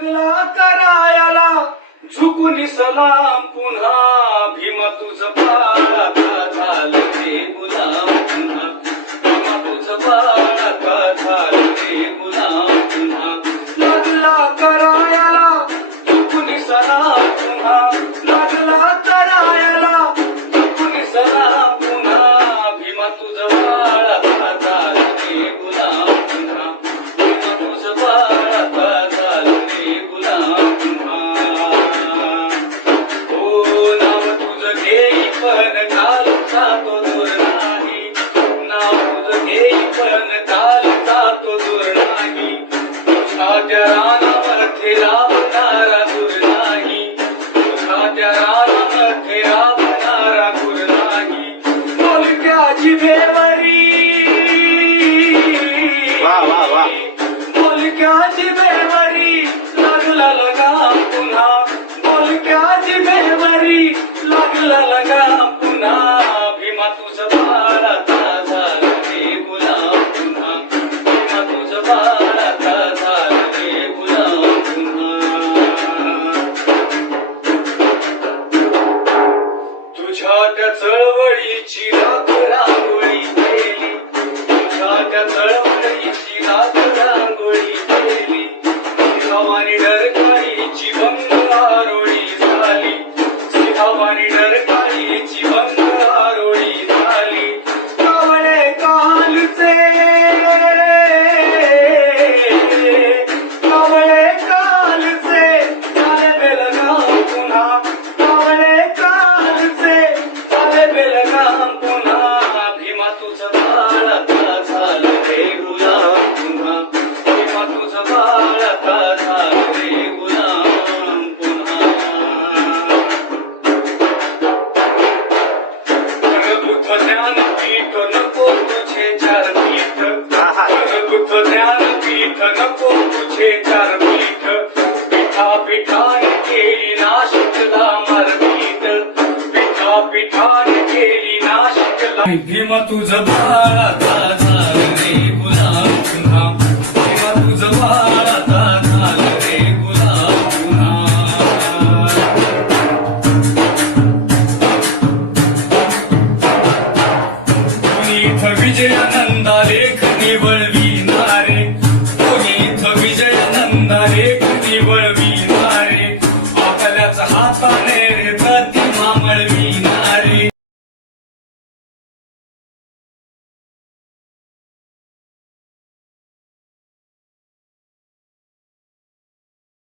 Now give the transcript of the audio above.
लागला करायला झुकून सलाम पुन्हा भीम तुझ बाळा झालं रे गुलाम पुन्हा भीम तुझ बाळा झालं रे गुलाम पुन्हा लागला करायला झुकून सलाम पुन्हा लागला करायला झुकून सलाम पुन्हा भीम तुझ बाळा झालं रे गुलाम पुन्हा भीम तुझ बाळा झालं रे गुलाम पुन्हा पण कालचा तो दूर नाही नाव तुझं घेई पण कालचा तो दूर नाही तुझ्या रानामध्ये राबणारा दूर नाही तुझ्या रानामध्ये राबणारा दूर नाही बोलक्या जिभेवरी बोलक्या जिभेवरी लागला लगाम पुन्हा बोलक्या जिभेवरी लागला लगाम पुन्हा भीमा तुझ बाळा झालं रे गुलाम पुन्हा भीमा तुझ बाळा झालं रे गुलाम पुन्हा तुझ्या त्या चळवळीची राख रांगोळी केली तुझ्या त्या चळवळीची राख रांगोळी केली गावानी डरकाळीची बंग आरोळी झाली गावानी डरकाळीची बंग आरोळी झाली कावळे कालचे झाले बेलगाम पुन्हा कावळे कालचे झाले बेलगाम पुन्हा भीमा तुझ बाळा झालं रे गुलाम पुन्हा भीमा तुझ बाळा झालं रे गुलाम पुन्हा बुद्ध ज्ञानपीठ नको तुझे चार पीठ बुद्ध ज्ञानपीठ नको तुझे चार पीठ पिठा पिठाने केली नाशिकला मारपीठ पिठा पिठाने केली नाशिकला भीम तुझ बाळा झालं रे गुलाम पुन्हा भीम तुझ बाळा झालं रे गुलाम पुन्हा पुनीत विजयानंदा लेख निवळविणारे पुनीत विजयानंदा लेख निवळविणारे आपल्याच हाताने